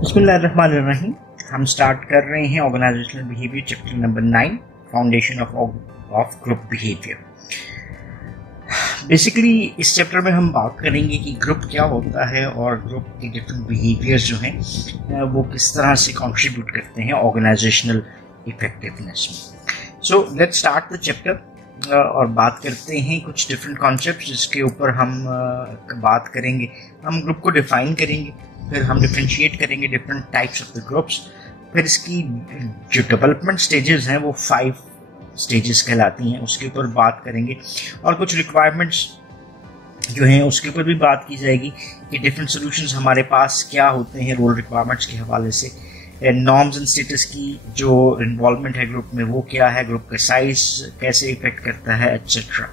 बिस्मिल्लाहिर्रहमानिर्रहीम। हम स्टार्ट कर रहे हैं organisational behaviour chapter number 9, foundation of group behaviour. Basically इस चैप्टर में हम बात करेंगे कि ग्रुप क्या होता है और ग्रुप के डिफरेंट बिहेवियर्स जो हैं वो किस तरह से कंट्रीब्यूट करते हैं ऑर्गेनाइजेशनल इफेक्टिवनेस में। सो लेट्स स्टार्ट द चैप्टर और बात करते हैं कुछ डिफरेंट कॉन्सेप्ट जिसके ऊपर हम बात करेंगे। हम ग्रुप को डिफाइन करेंगे, फिर हम डिफरेंशिएट करेंगे different types of the groups, फिर इसकी जो डेवलपमेंट स्टेजेस हैं वो 5 स्टेजेस कहलाती हैं, उसके ऊपर बात करेंगे और कुछ रिक्वायरमेंट्स जो हैं उसके ऊपर भी बात की जाएगी कि डिफरेंट सॉल्यूशंस हमारे पास क्या होते हैं रोल रिक्वायरमेंट्स के हवाले से, नॉर्म्स एंड स्टेटस की जो इन्वॉल्वमेंट है ग्रुप में वो क्या है, ग्रुप का साइज कैसे इफेक्ट करता है, etcetera.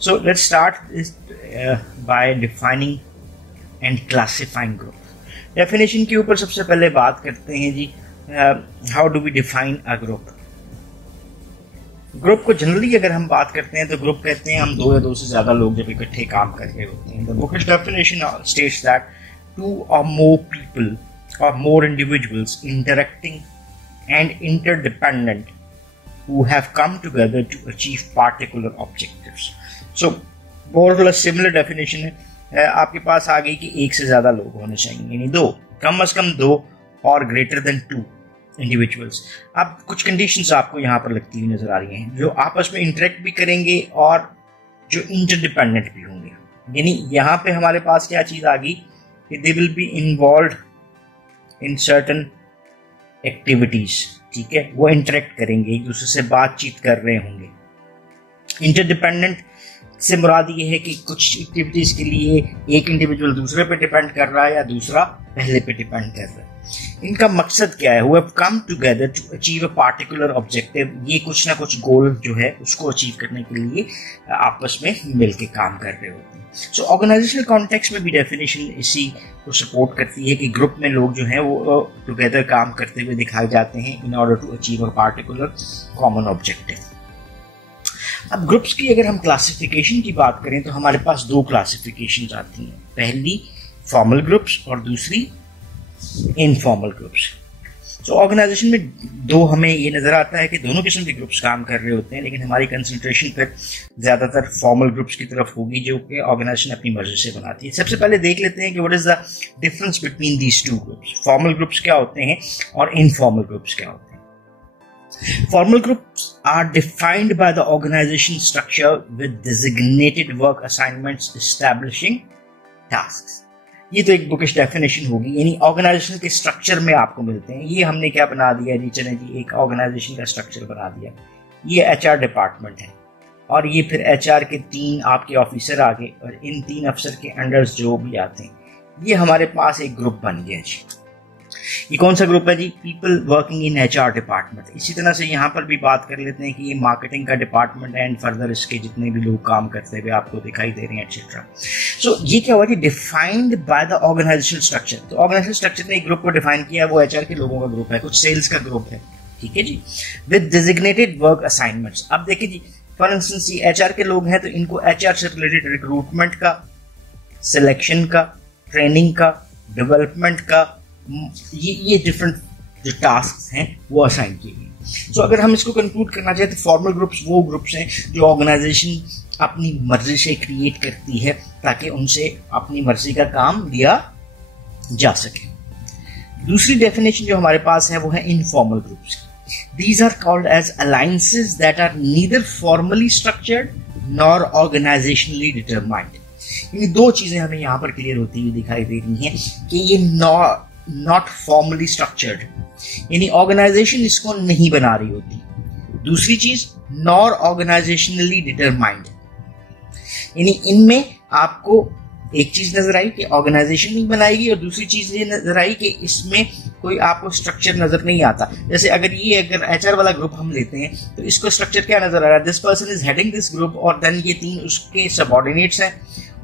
So let's start by defining and classifying group. Definition के ऊपर सबसे पहले बात करते हैं जी, how do we define a group. Group को जनरली अगर हम बात करते हैं तो ग्रुप कहते हैं हम 2 या 2 से ज्यादा लोग जब इकट्ठे काम कर रहे होते हैं। The bookish definition states that 2 or more people or more individuals interacting and interdependent who have come together to achieve particular objectives. So more or less similar definition है। आपके पास आ गई कि 1 से ज्यादा लोग होने चाहिए, यानी 2, कम से कम 2 और ग्रेटर देन 2 इंडिविजुअल्स। अब कुछ कंडीशंस आपको यहाँ पर लगती हुई नजर आ रही हैं जो आपस में इंटरेक्ट भी करेंगे और जो इंटरडिपेंडेंट भी होंगे। यानी यहाँ पे हमारे पास क्या चीज आ गई कि they will be involve in certain activities, ठीक है, वो इंटरेक्ट करेंगे, एक दूसरे से बातचीत कर रहे होंगे। इंटरडिपेंडेंट से मुराद ये है कि कुछ एक्टिविटीज के लिए एक इंडिविजुअल दूसरे पे डिपेंड कर रहा है या दूसरा पहले पे डिपेंड कर रहा है। इनका मकसद क्या है, who have come together to achieve a particular objective, ये कुछ ना कुछ गोल जो है उसको अचीव करने के लिए आपस में मिलके काम कर रहे होते हैं। सो ऑर्गेनाइजेशनल कॉन्टेक्स्ट में भी डेफिनेशन इसी को सपोर्ट करती है कि ग्रुप में लोग जो हैं वो टुगेदर काम करते हुए दिखाए जाते हैं in order to achieve a particular common objective. अब ग्रुप्स की अगर हम क्लासिफिकेशन की बात करें तो हमारे पास 2 क्लासिफिकेशन आती हैं, पहली फॉर्मल ग्रुप्स और दूसरी इनफॉर्मल ग्रुप्स। तो ऑर्गेनाइजेशन में 2 हमें ये नजर आता है कि दोनों किस्म के ग्रुप्स काम कर रहे होते हैं, लेकिन हमारी कंसंट्रेशन फिर ज्यादातर फॉर्मल ग्रुप्स की तरफ होगी जो कि ऑर्गेनाइजेशन अपनी मर्जी से बनाती है। सबसे पहले देख लेते हैं कि what is the difference between these 2 groups. Formal groups क्या होते हैं और इनफॉर्मल ग्रुप्स क्या होते हैं। Formal groups are defined by the organization structure with designated work assignments establishing tasks. ये तो एक बुकिश डेफिनेशन होगी, यानी ऑर्गेनाइजेशन के स्ट्रक्चर में आपको मिलते हैं। ये हमने क्या बना दिया जी, चलें जी एक ऑर्गेनाइजेशन का स्ट्रक्चर बना दिया। ये HR डिपार्टमेंट है और ये फिर HR के 3 आपके ऑफिसर आ गए और इन 3 अफसर के अंडर्स जो भी आते हैं, ये हमारे पास एक ग्रुप बन गया जी। ये कौन सा ग्रुप है जी, people working in HR department. इसी तरह से यहाँ पर भी बात कर लेते हैं कि ये मार्केटिंग का डिपार्टमेंट है एंड फर्दर इसके जितने भी लोग काम करते हुए आपको दिखाई दे रहे हैं एटसेट्रा। सो ये क्या हुआ जी, defined by the organizational structure. तो ऑर्गेनाइजेशनल स्ट्रक्चर ने एक ग्रुप को डिफाइन किया, वो HR के लोगों का ग्रुप है, कुछ सेल्स का ग्रुप है, ठीक है जी, विद डेजिग्नेटेड वर्क असाइनमेंट्स। अब देखिए जी, फॉर इंस्टेंस ये HR के लोग हैं तो इनको HR से रिलेटेड रिक्रूटमेंट का, सिलेक्शन का, ट्रेनिंग का, डेवलपमेंट का, ये डिफरेंट जो टास्क हैं वो असाइन किए गए। सो अगर हम इसको कंक्लूड करना चाहें तो फॉर्मल ग्रुप्स वो ग्रुप्स हैं जो ऑर्गेनाइजेशन अपनी मर्जी से क्रिएट करती है ताकि उनसे अपनी मर्जी का काम लिया जा सके। दूसरी डेफिनेशन जो हमारे पास है वो है informal groups. These are called as alliances that are neither formally structured nor organisationally determined. ये 2 चीजें हमें यहाँ पर क्लियर होती हुई दिखाई दे रही हैं कि ये नॉट फॉर्मली स्ट्रक्चर्ड, यानी ऑर्गेनाइजेशन इसको नहीं बना रही होती। दूसरी चीज नॉर ऑर्गेनाइजेशनली डिटरमाइंड, यानी इनमें आपको एक चीज नजर आई कि ऑर्गेनाइजेशन नहीं बनाएगी और दूसरी चीज ये नजर आई कि इसमें कोई आपको स्ट्रक्चर नजर नहीं आता। जैसे अगर HR वाला ग्रुप हम लेते हैं तो इसको स्ट्रक्चर क्या नजर आ रहा है, this person is heading this group और देन ये 3 उसके सबऑर्डिनेट्स हैं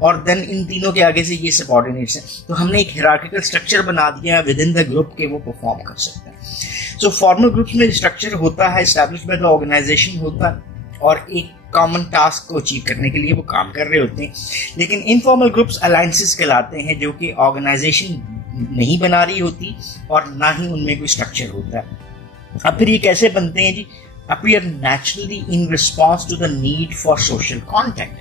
और देन इन तीनों के आगे से ये सबऑर्डिनेट्स हैं। तो हमने एक हियरार्किकल स्ट्रक्चर बना दिया विद इन द ग्रुप के वो परफॉर्म कर सकते हैं। सो फॉर्मल ग्रुप्स में स्ट्रक्चर होता है, एस्टैब्लिश्ड बाय द ऑर्गेनाइजेशन होता है और एक कॉमन टास्क को अचीव करने के लिए वो काम कर रहे होते हैं। लेकिन इनफॉर्मल ग्रुप्स अलायंसेस कहलाते हैं जो कि ऑर्गेनाइजेशन नहीं बना रही होती और ना ही उनमें कोई स्ट्रक्चर होता है। अब फिर ये कैसे बनते हैं जी? appear naturally in response to the need for social contact।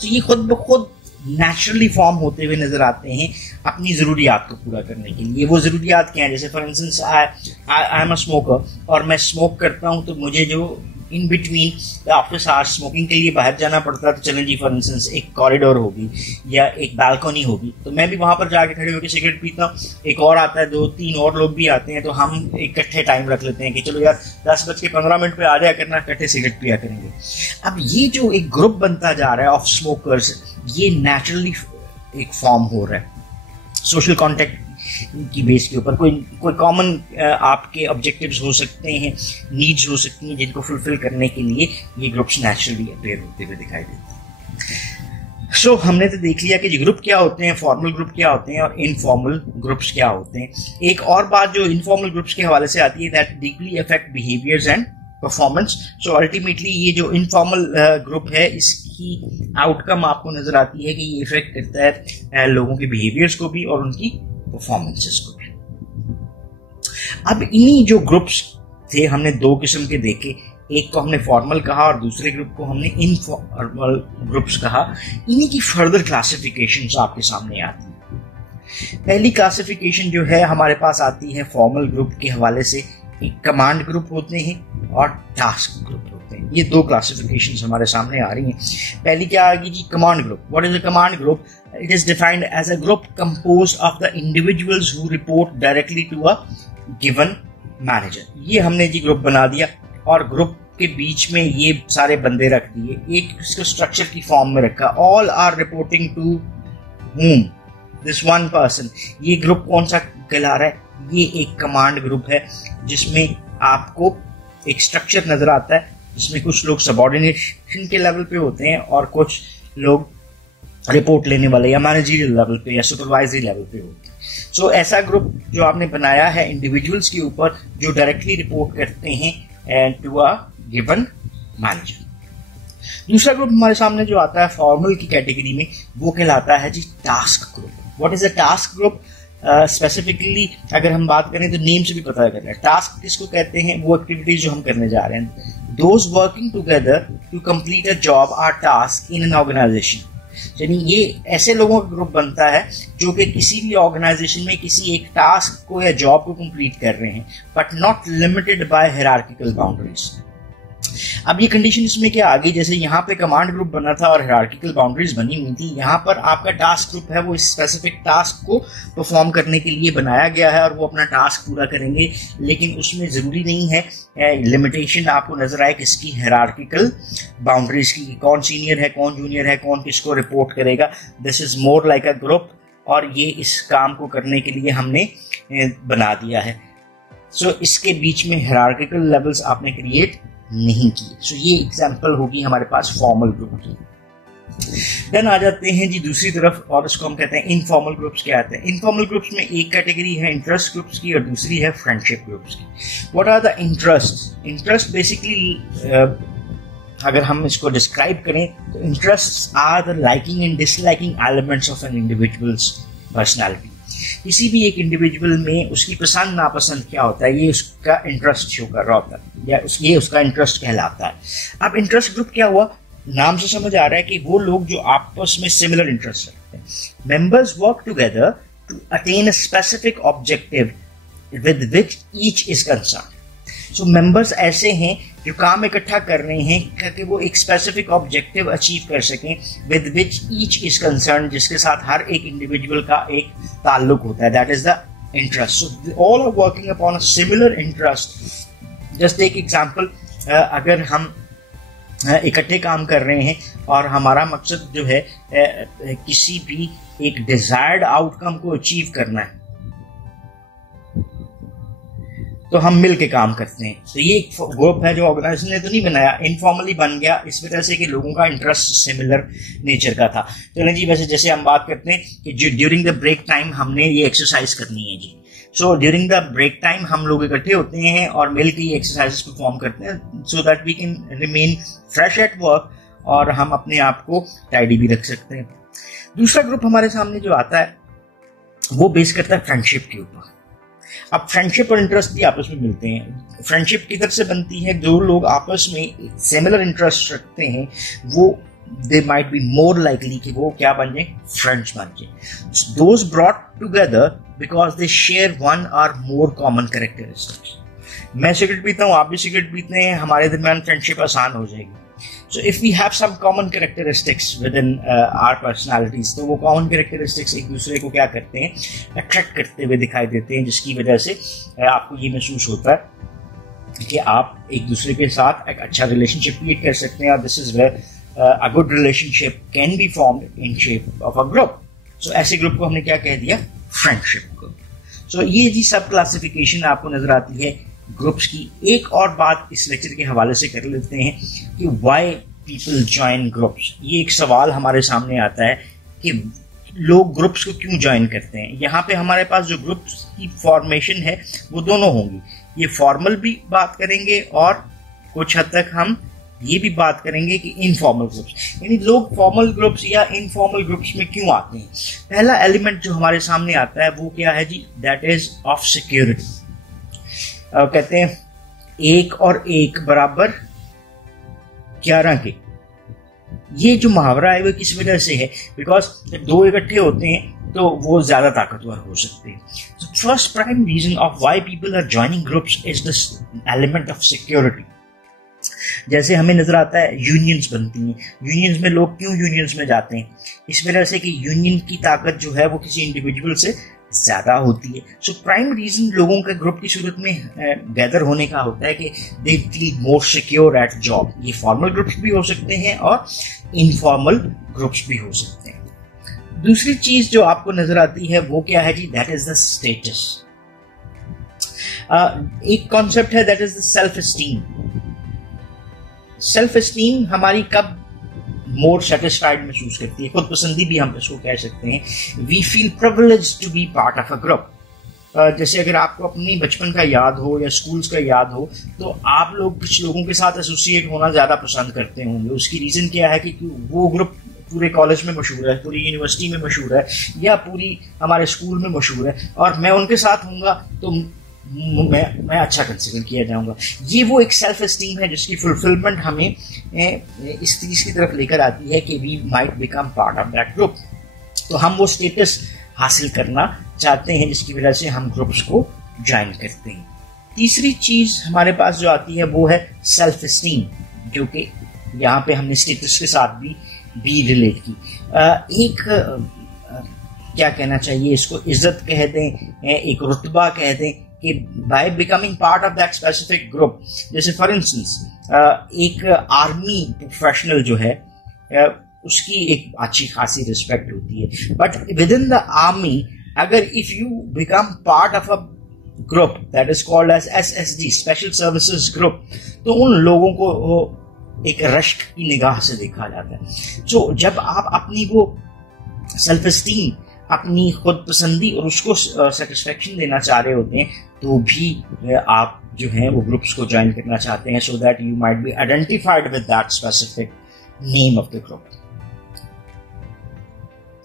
तो ये खुद ब खुद नेचुरली फॉर्म होते हुए नजर आते हैं अपनी जरूरियात को पूरा करने के लिए। वो जरूरियात क्या है? जैसे for instance I am a smoker और मैं स्मोक करता हूँ, तो मुझे जो in between office hours smoking के लिए बाहर जाना पड़ता है, तो चलें जी फॉर इंस्टेंस एक कॉरिडोर होगी या एक बालकनी होगी, तो मैं भी वहां पर जाके खड़े होकर सिगरेट पीता हूँ। एक और आता है, 2-3 और लोग भी आते हैं, तो हम इकट्ठे टाइम रख लेते हैं कि चलो यार 10:15 पे आ जाया करना, इकट्ठे सिगरेट पिया करेंगे। अब ये जो एक ग्रुप बनता जा रहा है ऑफ स्मोकर्स, ये नेचुरली एक फॉर्म हो रहा है सोशल कॉन्टेक्ट की बेस के ऊपर। कोई कॉमन आपके ऑब्जेक्टिव्स हो सकते हैं, नीड्स हो सकती हैं, जिनको फुलफिल करने के लिए ये ग्रुप्स नेचुरली अपीयर होते हुए दिखाई देते हैं। सो हमने तो देख लिया कि ग्रुप क्या होते हैं, फॉर्मल ग्रुप क्या होते हैं और इनफॉर्मल ग्रुप्स क्या होते हैं। एक और बात जो इनफॉर्मल ग्रुप्स के हवाले से आती है, that deeply affect behaviours and performance. So ultimately ये जो इनफॉर्मल ग्रुप है, इसकी आउटकम आपको नजर आती है कि ये इफेक्ट करता है लोगों के बिहेवियर्स को भी और उनकी परफॉर्मेंसेस को भी। अब इन्हीं जो ग्रुप्स थे, हमने 2 किस्म के देखे, एक को हमने फॉर्मल कहा और दूसरे ग्रुप को हमने इनफॉर्मल ग्रुप्स कहा। इन्हीं की फर्दर क्लासिफिकेशंस आपके सामने आती है। पहली क्लासिफिकेशन जो है हमारे पास आती है फॉर्मल ग्रुप के हवाले से। एक कमांड ग्रुप होते हैं और टास्क ग्रुप होते हैं। ये 2 क्लासिफिकेशंस हमारे सामने आ रही हैं। पहली क्या आएगी जी? Command group. What is a command group? It is defined as a group composed of the individuals who report directly to a given manager। ये हमने जी ग्रुप बना दिया और ग्रुप के बीच में ये सारे बंदे रख दिए, एक इसको स्ट्रक्चर की फॉर्म में रखा। All are reporting to whom? This one person। ये ग्रुप कौन सा कहला रहा है? ये एक कमांड ग्रुप है जिसमें आपको एक स्ट्रक्चर नजर आता है, जिसमें कुछ लोग सबऑर्डिनेशन के लेवल पे होते हैं और कुछ लोग रिपोर्ट लेने वाले या मैनेजरियल लेवल पे या सुपरवाइजरी लेवल पे होते हैं। सो ऐसा ग्रुप जो आपने बनाया है इंडिविजुअल्स के ऊपर जो डायरेक्टली रिपोर्ट करते हैं टू अ गिवन मैनेजर। दूसरा ग्रुप हमारे सामने जो आता है फॉर्मल की कैटेगरी में, वो कहलाता है जी task group. What is a task group? Specifically अगर हम बात करें तो नेम से भी पता कर रहे हैं टास्क किसको कहते हैं। वो एक्टिविटीज जो हम करने जा रहे हैं, those working together to complete a job or task in an organisation. यानी ये ऐसे लोगों का ग्रुप बनता है जो कि किसी भी ऑर्गेनाइजेशन में किसी एक टास्क को या जॉब को कंप्लीट कर रहे हैं, but not limited by hierarchical boundaries. अब ये कंडीशन इसमें क्या आ गई? जैसे यहाँ पे कमांड ग्रुप बना था और हायरार्किकल बाउंड्रीज बनी हुई थी, यहाँ पर आपका टास्क ग्रुप है वो इस स्पेसिफिक टास्क को परफॉर्म करने के लिए बनाया गया है और वो अपना टास्क पूरा करेंगे, लेकिन उसमें जरूरी नहीं है लिमिटेशन आपको नजर आए किसकी, हायरार्किकल बाउंड्रीज की, कौन सीनियर है कौन जूनियर है, कौन किसको रिपोर्ट करेगा। This is more like a group और ये इस काम को करने के लिए हमने बना दिया है। सो इसके बीच में हायरार्किकल लेवल्स आपने क्रिएट नहीं किए। सो ये एग्जांपल होगी हमारे पास फॉर्मल ग्रुप की। देन आ जाते हैं जी दूसरी तरफ और इसको हम कहते हैं इनफॉर्मल ग्रुप्स। क्या आते हैं इनफॉर्मल ग्रुप्स में? एक कैटेगरी है इंटरेस्ट ग्रुप्स की और दूसरी है फ्रेंडशिप ग्रुप्स की। What are the interest? Interest basically अगर हम इसको डिस्क्राइब करें तो interest are the liking and disliking elements of an individual's personality. किसी भी एक इंडिविजुअल में उसकी पसंद नापसंद क्या होता है, ये उसका इंटरेस्ट शो कर रहा होता है या ये उसका इंटरेस्ट कहलाता है। अब इंटरेस्ट ग्रुप क्या हुआ? नाम से समझ आ रहा है कि वो लोग जो आपस में सिमिलर इंटरेस्ट रखते हैं। Members work together to attain a specific objective with which each is concern. So members ऐसे हैं जो काम इकट्ठा कर रहे हैं ताकि वो एक स्पेसिफिक ऑब्जेक्टिव अचीव कर सकें with which each is concern, जिसके साथ हर एक इंडिविजुअल का एक ताल्लुक होता है। That is the interest. So all are working upon a similar interest. Just एक एग्जांपल, अगर हम इकट्ठे काम कर रहे हैं और हमारा मकसद जो है किसी भी एक डिजायर्ड आउटकम को अचीव करना है, तो हम मिल के काम करते हैं। तो ये एक ग्रुप है जो ऑर्गेनाइजेशन ने तो नहीं बनाया, इनफॉर्मली बन गया इस वजह से कि लोगों का इंटरेस्ट सिमिलर नेचर का था। चलें जी, वैसे जैसे हम बात करते हैं कि ड्यूरिंग द ब्रेक टाइम हमने ये एक्सरसाइज करनी है जी। So during the break time हम लोग इकट्ठे होते हैं और मिल के ये एक्सरसाइजेस परफॉर्म करते हैं so that we can remain fresh at work और हम अपने आप को टाइडी भी रख सकते हैं। दूसरा ग्रुप हमारे सामने जो आता है वो बेस करता है फ्रेंडशिप के ऊपर। अब फ्रेंडशिप और इंटरेस्ट भी आपस में मिलते हैं। फ्रेंडशिप किधर से बनती है? जो लोग आपस में सिमिलर इंटरेस्ट रखते हैं वो they might be more likely कि वो क्या बन जाए, फ्रेंड्स बन जाए। Those brought together because they share one और मोर कॉमन कैरेक्टरिस्टिक्स। मैं सिगरेट पीता हूँ, आप भी सिगरेट पीते हैं, हमारे दरमियान फ्रेंडशिप आसान हो जाएगी। So if we have some common characteristics within our personalities, तो वो common characteristics एक दूसरे को क्या करते हैं, अट्रैक्ट करते हुए दिखाई देते हैं, जिसकी वजह से आपको ये महसूस होता है कि आप एक दूसरे के साथ एक अच्छा रिलेशनशिप क्रिएट कर सकते हैं। और this is where a good relationship can be formed in shape of a group. So ऐसे ग्रुप को हमने क्या कह दिया, फ्रेंडशिप ग्रुप। So ये जी सब क्लासिफिकेशन आपको नजर आती है ग्रुप्स की। एक और बात इस लेक्चर के हवाले से कर लेते हैं कि व्हाई पीपल ज्वाइन ग्रुप्स। ये एक सवाल हमारे सामने आता है कि लोग ग्रुप्स को क्यों ज्वाइन करते हैं। यहाँ पे हमारे पास जो ग्रुप्स की फॉर्मेशन है वो दोनों होंगी। ये फॉर्मल भी बात करेंगे और कुछ हद तक हम ये भी बात करेंगे कि इनफॉर्मल ग्रुप्स, यानी लोग फॉर्मल ग्रुप्स या इनफॉर्मल ग्रुप्स में क्यों आते हैं। पहला एलिमेंट जो हमारे सामने आता है वो क्या है जी, दैट इज ऑफ सिक्योरिटी। कहते हैं 1 और 1 बराबर 11 के। ये जो मुहावरा है वो किस वजह से है, बिकॉज जब दो इकट्ठे होते हैं तो वो ज्यादा ताकतवर हो सकते हैं। First prime reason of why people are joining groups is the element of security. जैसे हमें नजर आता है यूनियंस बनती हैं। यूनियंस में लोग क्यों यूनियंस में जाते हैं? इस वजह से कि यूनियन की ताकत जो है वो किसी इंडिविजुअल से ज्यादा होती है। सो प्राइम रीजन लोगों के ग्रुप की सूरत में गैदर होने का होता है कि they feel more secure at job. ये फॉर्मल ग्रुप्स भी हो सकते हैं और इनफॉर्मल ग्रुप्स भी हो सकते हैं। दूसरी चीज जो आपको नजर आती है वो क्या है जी, दैट इज द स्टेटस। एक कॉन्सेप्ट है that is the self esteem. Self esteem हमारी कब मोर सेटिस्फाइड महसूस करती है, खुद पसंदी भी हम इसको कह सकते हैं। We feel privileged to be part of a group. जैसे अगर आपको अपनी बचपन का याद हो या स्कूल्स का याद हो तो आप लोग कुछ लोगों के साथ एसोसिएट होना ज्यादा पसंद करते होंगे। उसकी रीजन क्या है कि वो ग्रुप पूरे कॉलेज में मशहूर है, पूरी यूनिवर्सिटी में मशहूर है या पूरी हमारे स्कूल में मशहूर है और मैं उनके साथ हूँगा तो मैं अच्छा कंसिडर किया जाऊंगा। ये वो एक सेल्फ एस्टीम है जिसकी फुलफिलमेंट हमें इस चीज की तरफ लेकर आती है कि we might become part of that group. तो हम वो स्टेटस हासिल करना चाहते हैं जिसकी वजह से हम ग्रुप्स को ज्वाइन करते हैं। तीसरी चीज हमारे पास जो आती है वो है सेल्फ एस्टीम, जो कि यहाँ पे हमने स्टेटस के साथ भी रिलेट की। एक क्या कहना चाहिए, इसको इज्जत कह दें, एक रुतबा कह दें कि by becoming part of that specific group. जैसे फॉर इंस्टेंस एक आर्मी प्रोफेशनल जो है उसकी एक अच्छी खासी रिस्पेक्ट होती है, but within the army अगर if you become part of a group that is called as SSG, special services group, तो उन लोगों को एक रश्क की निगाह से देखा जाता है। तो जब आप अपनी वो सेल्फ एस्टीम, अपनी खुद पसंदी और उसको सेटिस्फेक्शन देना चाह रहे होते हैं तो भी आप जो है वो ग्रुप्स को ज्वाइन करना चाहते हैं, so that you might be identified with that specific name of the group.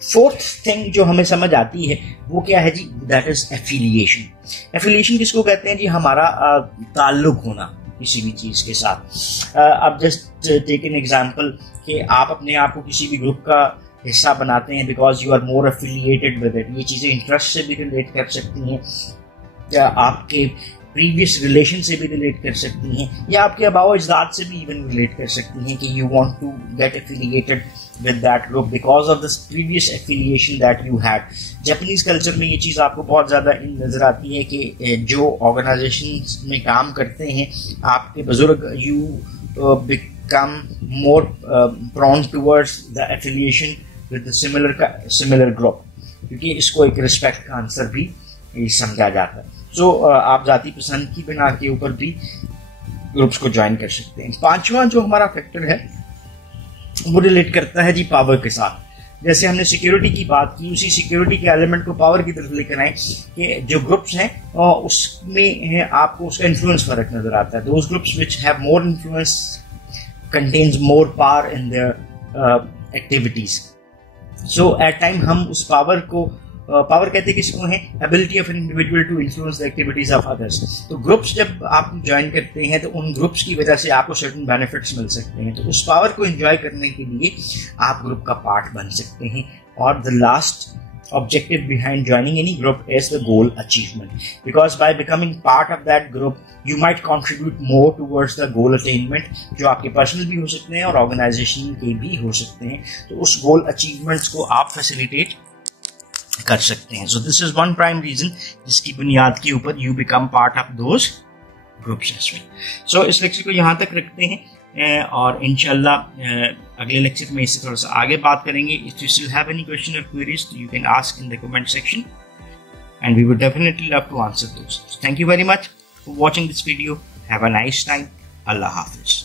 Fourth thing जो हमें समझ आती है वो क्या है जी, दैट इज एफिलिएशन। एफिलिएशन किसको कहते हैं जी, हमारा ताल्लुक होना किसी भी चीज के साथ। अब जस्ट टेक एन एग्जांपल कि आप अपने आप को किसी भी ग्रुप का हिस्सा बनाते हैं because you are more affiliated with it. ये चीजें इंटरेस्ट से भी रिलेट कर सकती हैं या आपके प्रीवियस रिलेशन से भी रिलेट कर सकती हैं या आपके अबाव अजदाद से भी इवन रिलेट कर सकती हैं कि you want to get affiliated with that group because of this previous affiliation that you had. Japanese culture में ये चीज आपको बहुत ज्यादा नजर आती है कि जो ऑर्गेनाइजेशन में काम करते हैं आपके बुजुर्ग, you become more prone towards the affiliation with the similar group, क्योंकि इसको एक रिस्पेक्ट का आंसर भी समझा जाता है। सो आप जाति पसंद की बिना के ऊपर भी ग्रुप्स को ज्वाइन कर सकते हैं। पांचवा जो हमारा फैक्टर है वो रिलेट करता है जी पावर के साथ। जैसे हमने सिक्योरिटी की बात की, उसी सिक्योरिटी के एलिमेंट को पावर की तरफ लेकर आए कि जो ग्रुप्स हैं उसमें आपको उसका इन्फ्लुएंस फर्क नजर आता है। Those groups which have more influence contains more power in their activities. So at time हम उस पावर को पावर कहते किसको है? Ability of an individual to influence the activities of others. तो ग्रुप्स जब आप ज्वाइन करते हैं तो उन ग्रुप्स की वजह से आपको सर्टेन बेनिफिट्स मिल सकते हैं, तो उस पावर को एंजॉय करने के लिए आप ग्रुप का पार्ट बन सकते हैं। और the last objective behind joining any group is the goal achievement, because by becoming part of that group you might contribute more towards the goal attainment, जो आपके पर्सनल भी हो सकते हैं और ऑर्गेनाइजेशन के भी हो सकते हैं। तो उस गोल अचीवमेंट्स को आप फैसिलिटेट कर सकते हैं। So this is one prime reason जिसकी बुनियाद के ऊपर you become part of those groups as well. So इस लेक्चर को यहाँ तक रखते हैं और इंशाल्लाह अगले लेक्चर में इससे थोड़ा सा आगे बात करेंगे। If you still have any question और queries you can ask in the comment section and we would definitely love to answer those. Thank you very much for watching this video. Have a nice time. अल्लाह हाफिज।